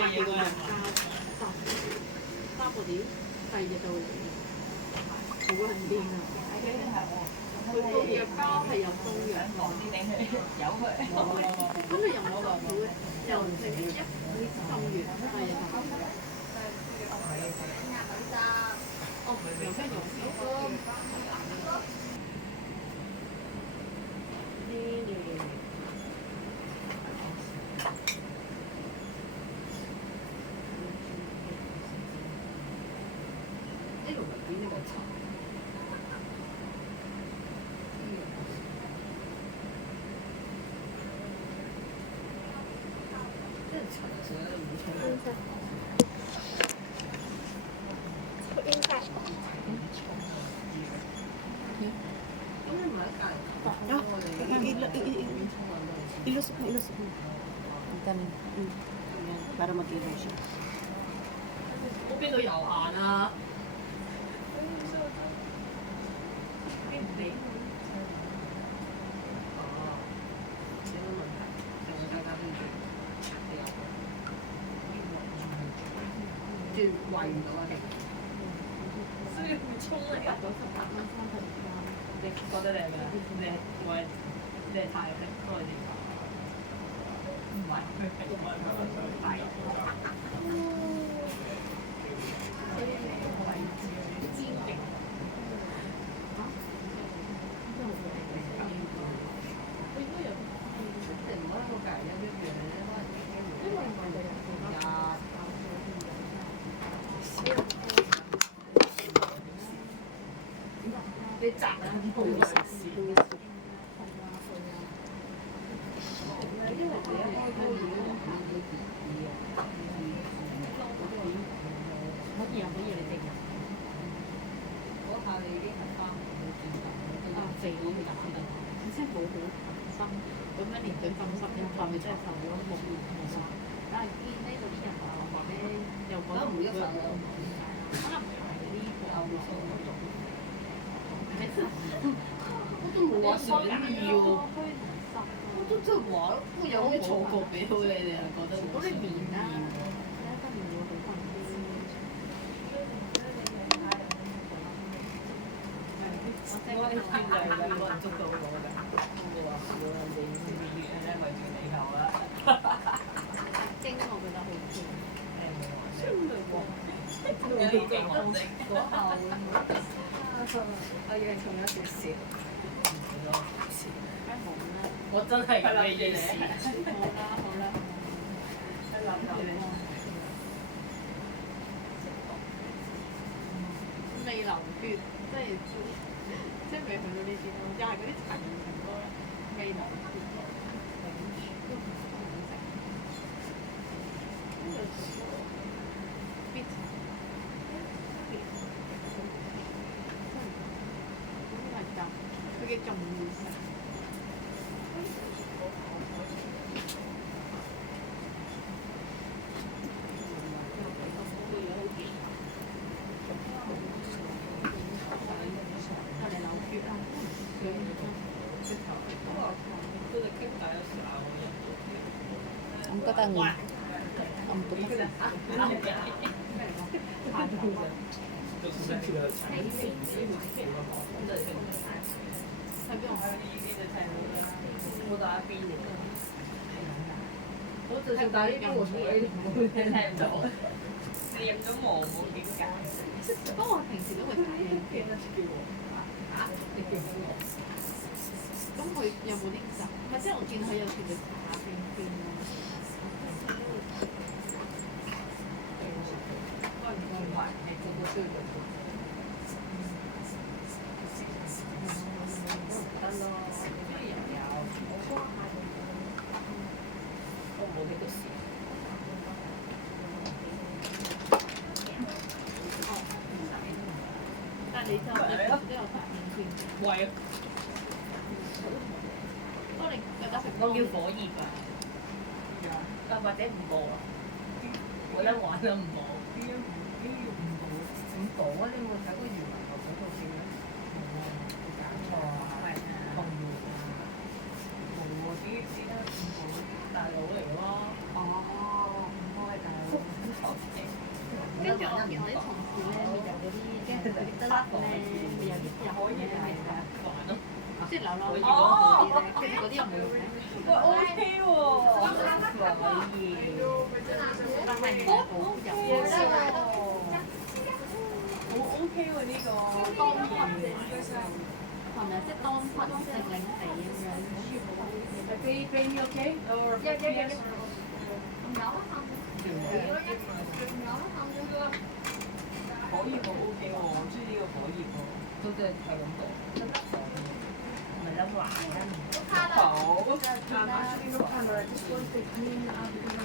嘅嘢嗰日三個點，第二日就會嚟，好撚癲啊！佢到藥膠係有中藥㗎，咁你又唔辛苦嘅，又食一浸完係啊。哦，有咩用？Ilusok mo. Vitamin. Para mag-ilaw siya. 我邊度有限啊？住圍唔到啊！所以會衝你入到18蚊3你覺得你係咩？你係太叻，多你哋唔係佢係唔係佢係所以你個位置尖勁嚇，真係我應該有即係唔可以個隔離一樣咧，可能因為我哋日你宅啊，好多事。因為你一開都已經行到幾啊，可以你哋入。嗰下你已經係翻唔到轉頭，肥我哋打得，真係好好心。咁樣連隊咁濕嘅飯，咪真係受咗冇面冇啊！但係見呢度啲人話咧，又覺得唔會受到，可能排嗰啲後路嗰種。我都冇話想要。我都真係話咯，不過有咩錯覺俾到你哋係覺得嗰啲面啦，我係見就係兩個人捉到我㗎，我話少人哋先至越咧圍住地球啦。經我覺得好堅，有啲勁我我以為重咗少少。我真係咁嘅意思。好啦，諗住你。未流血，即係未去到呢啲咯，又係嗰啲陳年歌未流血，都唔好食。跟住必咁係咁，佢嘅重要性。Ang katangin. Ang puti. 我就算打呢邊我坐呢邊，我聽唔到，念咗冇點解？不過我平時都會打呢邊。你叫我？咁佢有冇啲集？唔係，即係我見佢有時會打邊邊咯。該唔該還係個個都要做？得咯，咩人有？我幫下你。我冇呢個事。但係你就都有發現先。會。當你覺得我叫火熱啊，或者唔播啊，冇得玩都唔播。唔播啊！你有冇睇過余文樂嗰套片咧？搞錯啊！同源啊！冇喎，啲得唔播大佬嚟咯。哦，唔播係大佬。見我啲同事咧，咪有嗰啲得甩咧，咪有啲入咧係㗎，即係扭扭扭嗰啲咧，跟住嗰啲又冇用嘅。喂 OK 喎，可以。但係好入嘅，好 OK 喎呢個。當群係咪即係當群性領地咁樣？Baby OK or yes？可以喎 OK 喎，我中意呢個可以喎。都係咁講。唔係諗壞啊！好。Actually, no camera. Just want to clean up because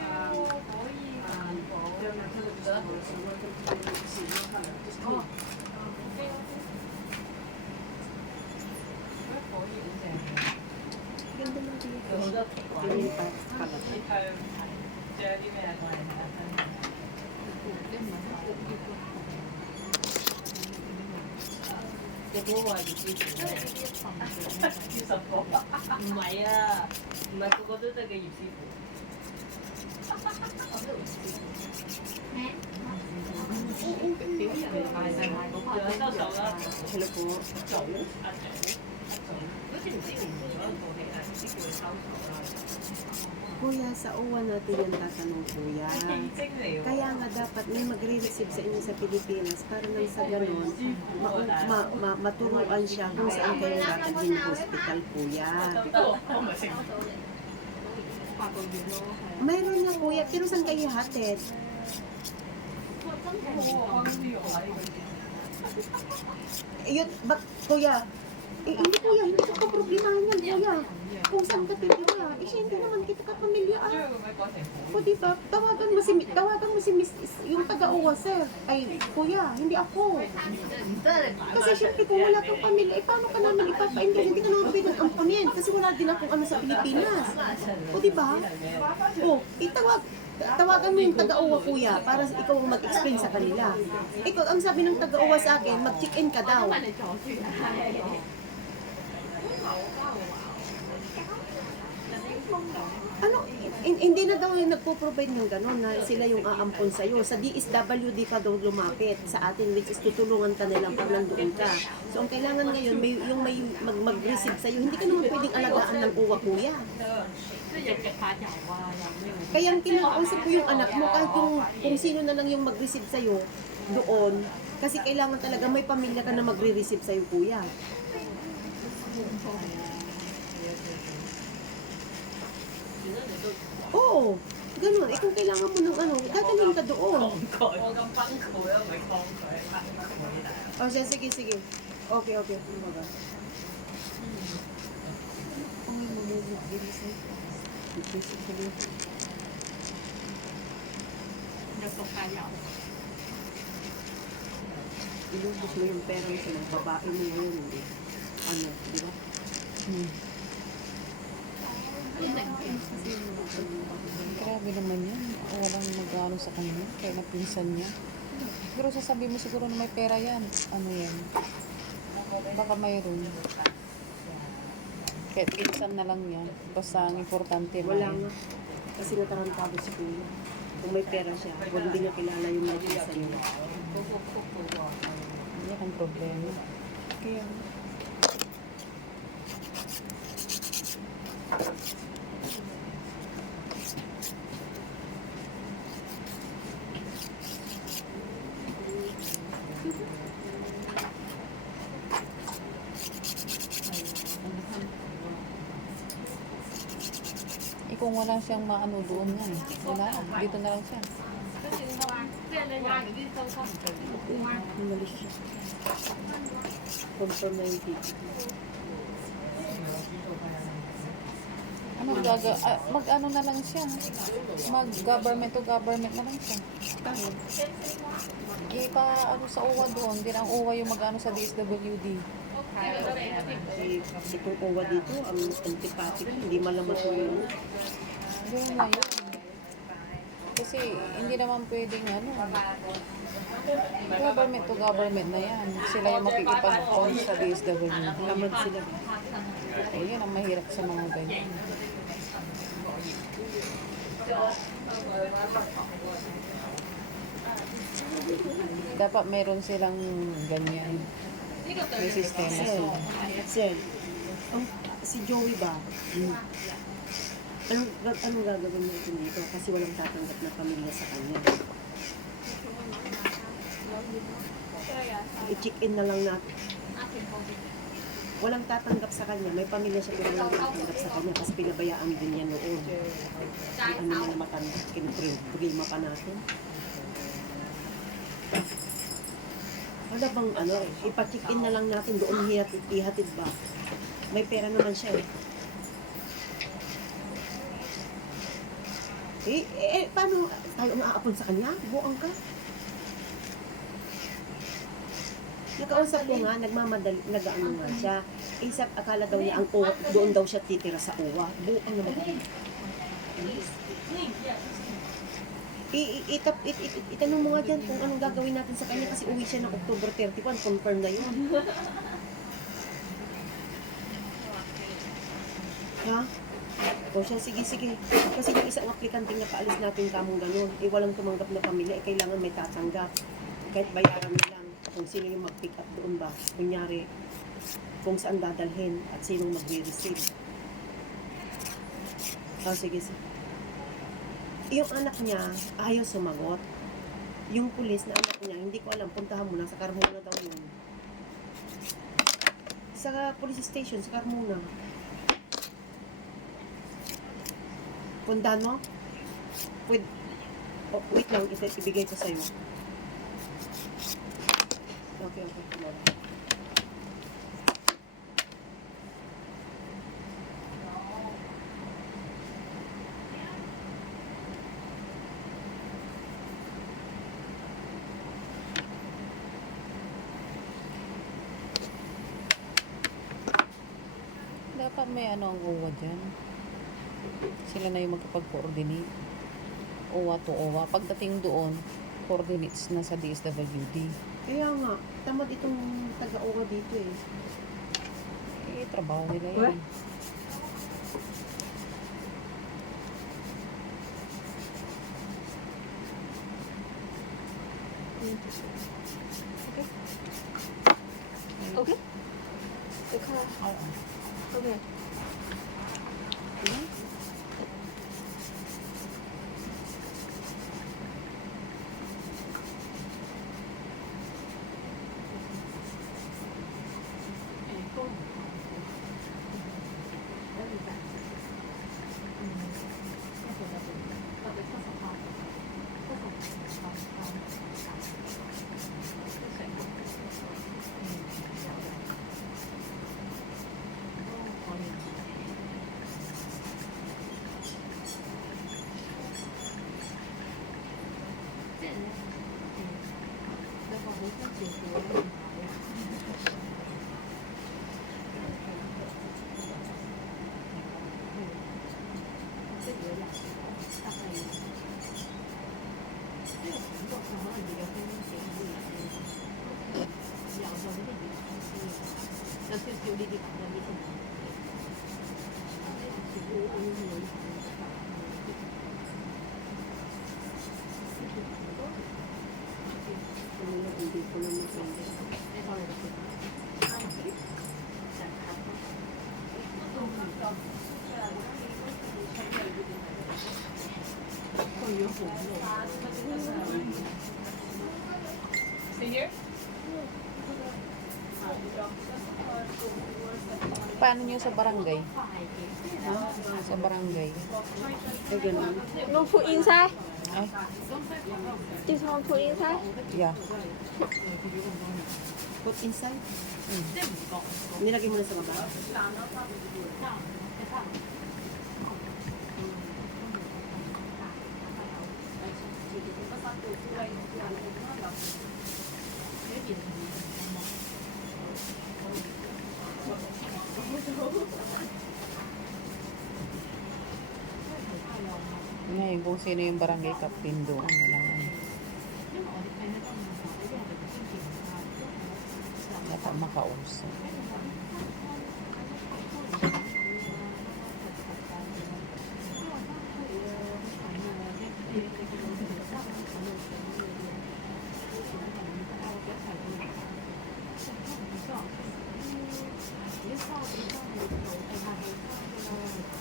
I will go to dermatologist tomorrow, so I wanted to see no camera. Just clean. 可以好正嘅。 Ganda ng dito. 有好多圖畫。 Tingin pa pala. 你睇仲有啲咩過嚟睇下分享？你嗰個係葉師傅咩？20個？唔係啊，唔係個個都得嘅葉師傅。表人哋賣就賣嗰仲有收手啦， Hello po. 組阿組，好似唔知唔咗一套戲係唔知叫佢收手啦。 Kuya, sa uwan natin yan tatanong, kuya. 競爭嚟喎。 Kaya nga dapat may magre-receive sa inyo sa Pilipinas para nang sa ganun, maturuan siya kung saan kayo dadalhin ng hospital, kuya. 我唔係成。 8個月咯，係。 Mayroon nga, kuya, pero saan kayo hatid? 好啊，呢個位。 Yun, kuya? Hindi, kuya, hindi ko problemahan yan, kuya. Kung saan ka titira, siya hindi naman kita kapamilya. 將佢咪講成好。 O diba, tawagan mo si Miss, yung taga-uwa, sir. Ay, kuya, hindi ako. Kasi syempre kung wala kang pamilya, paano ka naman ipapaintindi? Hindi ka naman pwedeng ampunin kasi wala din akong ano sa Pilipinas. O diba? O, tawagan mo yung taga-uwa, kuya, para ikaw ang mag-explain sa kanila. Ikaw, ang sabi ng taga-uwa sa akin, mag-check-in ka daw. Ano, hindi na daw yung nagpo-provide ng gano'n na sila yung aampon sa'yo. Sa DSWD ka daw lumapit sa atin, which is tutulungan ka nilang pag nandoon ka. So, ang kailangan ngayon, yung may mag-receive sa'yo, hindi ka naman pwedeng alagaan ng uwa, kuya. Kaya ang kinakausap ko yung anak mo, kahit kung sino na lang yung mag-receive sa'yo doon, kasi kailangan talaga may pamilya ka na magre-receive sa'yo, kuya. Oo, ganun. Eh kung kailangan mo ng ano, dadalhin ka doon. 我咁崩潰啊，唔係抗拒，崩潰。 O siya, sige. Okay. Kumbaga. Ay, mamumuk din siya. Basically. Ilubos mo yung pera mo sa mga babae mo yun. Ano, di ba? Grabe naman yan. Walang mag-ano sa kanya. Kaya napinsan niya. Pero sasabihin mo siguro na may pera yan. Ano yan? Baka mayroon. Kaya pinsan na lang yan. Basta ang importante. Wala nga. Kasi natarantado si Kuya. Kung may pera siya, huwag hindi niya kilala yung mga pinsan niya. Yan ang problema. Kaya kung wala siyang maano doon yan. Wala. Dito na lang siya. Umalis siya. Confirm na yung ticket. Mag-ano na lang siya. Mag-government to government na lang siya. Ano sa UWA doon. Hindi na ang UWA yung mag-ano sa DSWD. Kasi kung UWA dito, ang antipati ko, hindi malaman ko yun. Yun na yun. Kasi hindi naman pwedeng government to government na yan. Sila yung makikipag-on sa DSWD. Lamad sila. Eh, yan ang mahirap sa mga ganyan. Dapat meron silang ganyan. May sistema Sir, sila. sir, si Joey ba? Anong gagawin natin dito? Kasi walang tatanggap na pamilya sa kanya. I-check-in na lang natin. Walang tatanggap sa kanya. May pamilya siya pero walang tatanggap sa kanya kasi pinabayaan din niya noon. Ano na matanggap, kinuprima pa natin. Wala bang ipa-check-in na lang natin doon ihatid ba? May pera naman siya eh. Paano tayo maaapon sa kanya? Buang ka. Nakausap ko nga, nagmamadali, nag-ano nga siya. Isap, akala daw niya, doon daw siya titira sa uwa. Buang naman. Itanong mo nga dyan kung anong gagawin natin sa kanya kasi uwi siya ng October 31. Confirm na yun. Ha? O siya, sige. Kasi yung isang aplikante na paalis natin kamong ganun, walang tumanggap na pamilya, kailangan may tatanggap. Kahit bayaran na lang kung sino yung mag-pick up doon ba. Kunyari, kung saan dadalhin at sinong mag-receive. Sige. Yung anak niya, ayaw sumagot. Yung pulis na anak niya, hindi ko alam, puntahan mo na, sa Carmona daw yun. Sa police station, sa Carmona. Puntahan mo? Wait lang, ibigay ko sa'yo. Okay. Dapat may ang uwa dyan. Sila na yung magkapag-coordinate. OWA to OWA. Pagdating doon, coordinates na sa DSWD. Kaya nga, tamad itong taga-uwa dito eh. Trabaho nila yan. Okay. The car. Okay. Hindi ko na maganda. Paano nyo sa barangay? Sa barangay. Ganun. No put inside. Ay, This one put inside. yeah. Put inside. Nilagay mo na sa baba. Ngayon, kung sino yung barangay captain doon, alam. Dapat makausap. 一齊去玩。唔知啊，一三一三係做定係後生㗎啦。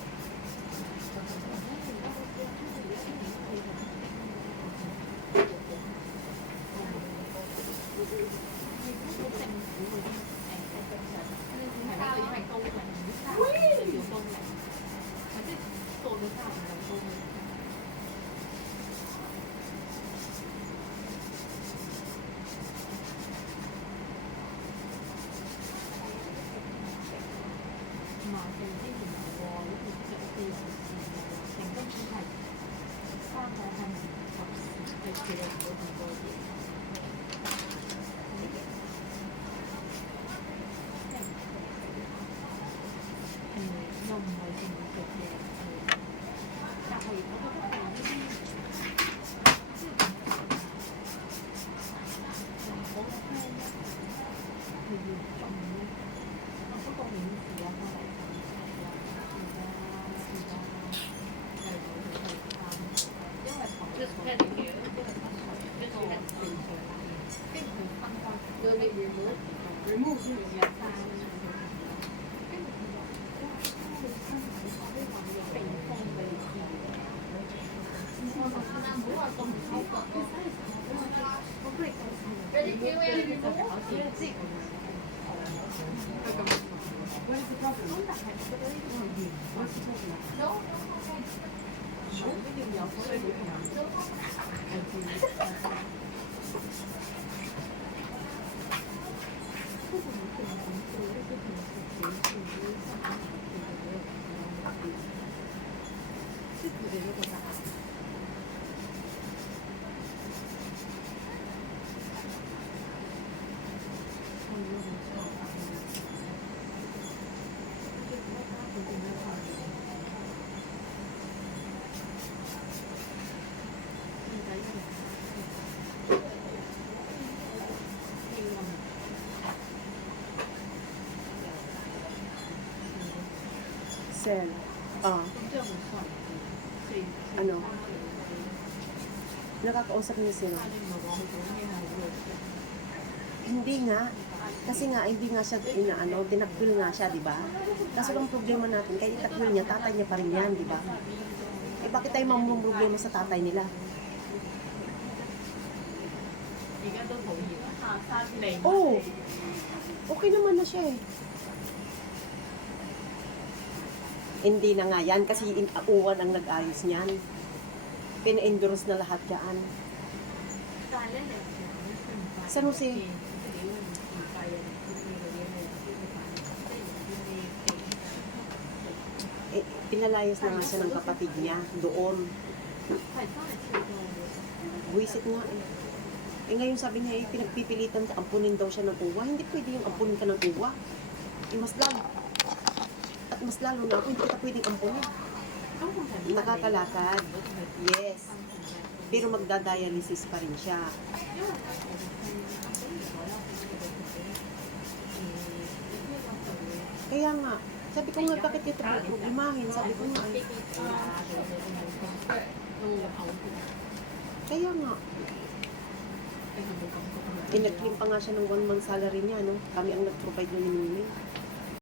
又唔係成日食嘢，但係我覺得係呢啲，即係我嘅 friend 咧係要種咧，不過免治啊，翻嚟係啊，係因為頭先聽你嘅，因為乜水，跟住係四歲啦，跟住佢分開，佢未 remove 先有三。Sel. Ano? Nakakausap niyo sila? Hindi nga. Kasi nga, hindi nga siya inaano, tinakwil nga siya, di ba? Kaso ang problema natin, kaya itakwil niya, tatay niya pa rin yan, di ba? Eh, bakit tayo problema sa tatay nila? Oh, okay naman na siya eh. Hindi na nga yan, kasi uwan ang nag-ayos niyan. Pina-endorse na lahat yan. San Jose? Eh, pinalayas na nga siya ng kapatid niya doon. Buwisit nga eh. Eh ngayon sabi niya eh, pinagpipilitan sa ampunin daw siya ng uwa. Hindi pwede yung ampunin ka ng uwa. Eh mas lalo. At mas lalo na ako, hindi kita pwedeng ampunin. Nakakalakad. Yes. Pero magdadialysis pa rin siya. Kaya nga, sabi ko nga, bakit ito problemahin? Sabi ko nga eh. Kaya nga. Eh, nag-claim pa nga siya ng 1 month salary niya, no? Kami ang nag-provide niya ni Mimi.